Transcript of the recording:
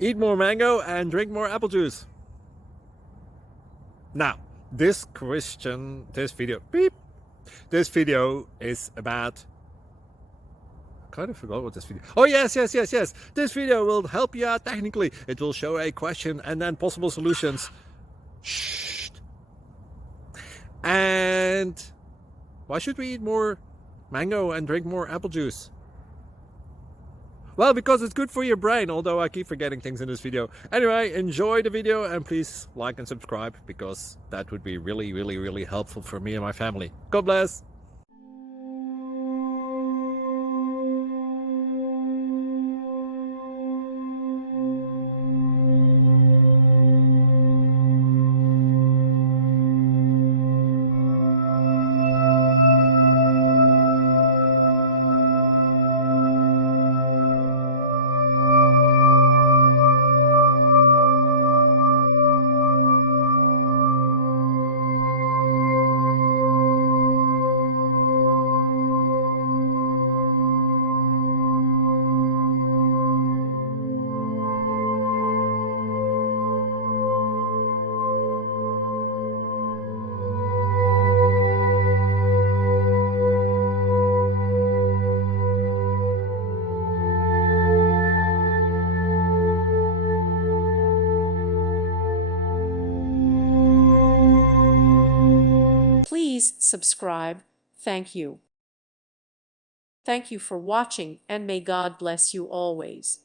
Eat more mango and drink more apple juice. Now, this video is about, I kind of forgot what this video. Oh, yes. This video will help you out technically. It will show a question and then possible solutions. Shh. And why should we eat more mango and drink more apple juice? Well, because it's good for your brain, although I keep forgetting things in this video. Anyway, enjoy the video and please like and subscribe, because that would be really helpful for me and my family. God bless! Please subscribe. Thank you. Thank you for watching, and may God bless you always.